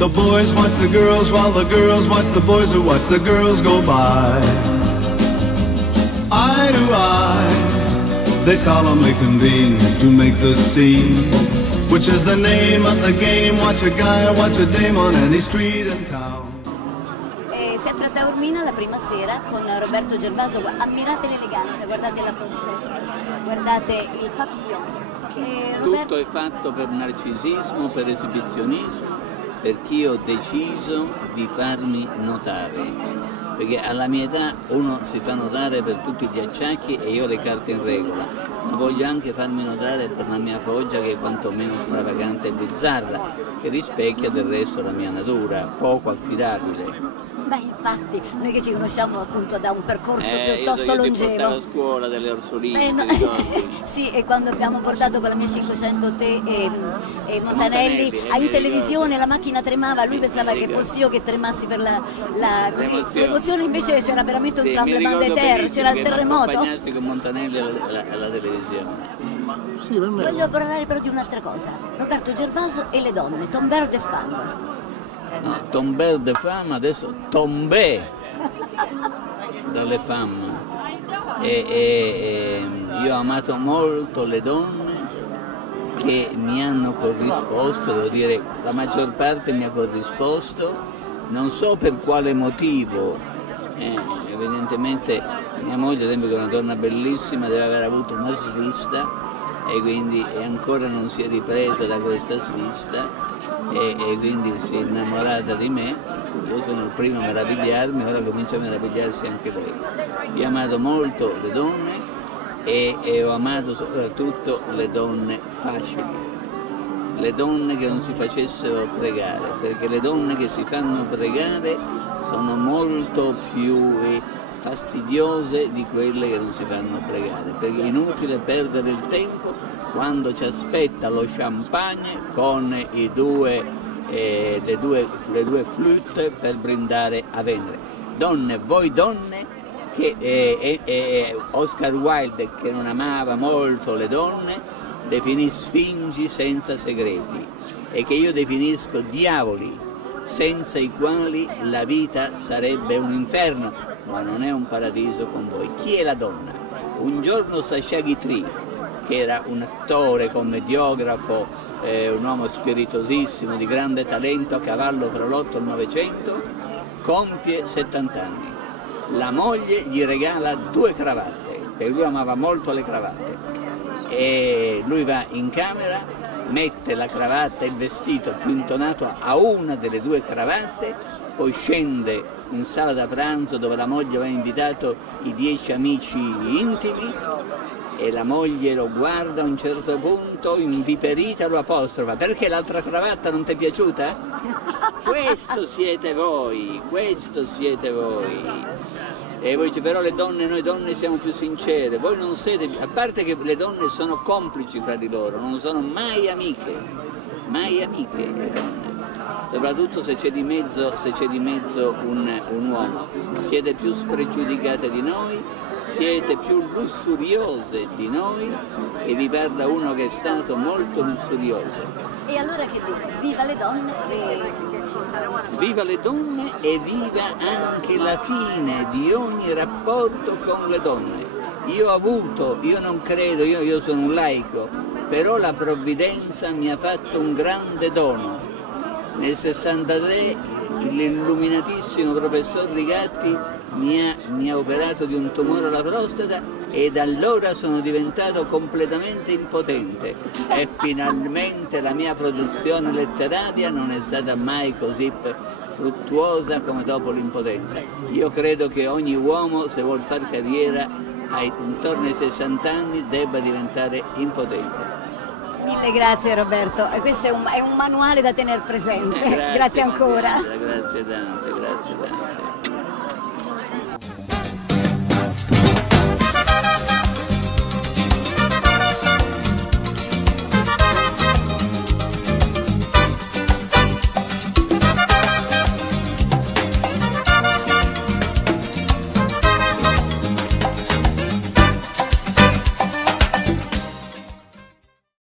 The boys watch the girls while the girls watch the boys who watch the girls go by. Eye to eye, they solemnly convene to make the scene, which is the name of the game. Watch a guy or watch a dame on any street in town. Sempre a Taormina la prima sera con Roberto Gervaso. Ammirate l'eleganza, guardate la pochette, guardate il papillon. Tutto è fatto per narcisismo, per esibizionismo, perché io ho deciso di farmi notare. Perché alla mia età uno si fa notare per tutti gli acciacchi e io le carte in regola, ma voglio anche farmi notare per la mia foggia, che è quantomeno stravagante e bizzarra, che rispecchia del resto la mia natura, poco affidabile. Beh, infatti, noi che ci conosciamo appunto da un percorso piuttosto longevo. Io ti portavo a scuola delle Orsolini, no. Sì, e quando abbiamo portato con la mia 500 te e Montanelli in televisione, la macchina tremava, lui pensava che fossi io che tremassi per l'emozione, invece c'era veramente un tremblement de terre, c'era il terremoto. Accompagnarsi con Montanelli alla televisione. Sì, per me. Voglio parlare però di un'altra cosa, Roberto Gervaso e le donne, Tomber de Femme. No, Tomber de Femme, adesso Tombé dalle Femme. Io ho amato molto le donne che mi hanno corrisposto, devo dire, la maggior parte mi ha corrisposto, non so per quale motivo, evidentemente mia moglie, ad esempio, che è una donna bellissima, deve aver avuto una svista e quindi ancora non si è ripresa da questa svista e quindi si è innamorata di me. Io sono il primo a meravigliarmi, ora comincia a meravigliarsi anche lei. Io ho amato molto le donne e ho amato soprattutto le donne facili, le donne che non si facessero pregare, perché le donne che si fanno pregare sono molto più fastidiose di quelle che non si fanno pregare, perché è inutile perdere il tempo quando ci aspetta lo champagne con le due flûte per brindare a Venere. Donne, voi donne, che Oscar Wilde, che non amava molto le donne, definì sfingi senza segreti e che io definisco diavoli senza i quali la vita sarebbe un inferno, ma non è un paradiso con voi. Chi è la donna? Un giorno Sacha Guitry, che era un attore, commediografo, un uomo spiritosissimo, di grande talento, a cavallo fra l'8 e il 900, compie 70 anni. La moglie gli regala 2 cravatte, perché lui amava molto le cravatte, e lui va in camera, mette la cravatta e il vestito più intonato a una delle 2 cravatte, poi scende in sala da pranzo dove la moglie aveva invitato i 10 amici intimi e la moglie lo guarda a un certo punto, inviperita, lo apostrofa: perché l'altra cravatta non ti è piaciuta? Questo siete voi, questo siete voi. E voi dite, però le donne, noi donne siamo più sincere, voi non siete, a parte che le donne sono complici fra di loro, non sono mai amiche le donne. Soprattutto se c'è di mezzo un uomo, siete più spregiudicate di noi, siete più lussuriose di noi e vi parla uno che è stato molto lussurioso. E allora che dire? Viva le donne Viva le donne e viva anche la fine di ogni rapporto con le donne. Io non credo, io sono un laico, però la provvidenza mi ha fatto un grande dono. Nel 63 l'illuminatissimo professor Rigatti mi ha operato di un tumore alla prostata e da allora sono diventato completamente impotente e finalmente la mia produzione letteraria non è stata mai così fruttuosa come dopo l'impotenza. Io credo che ogni uomo, se vuol fare carriera intorno ai 60 anni, debba diventare impotente. Mille grazie Roberto, e questo è un manuale da tenere presente. Grazie ancora. Grazie tante, grazie tante.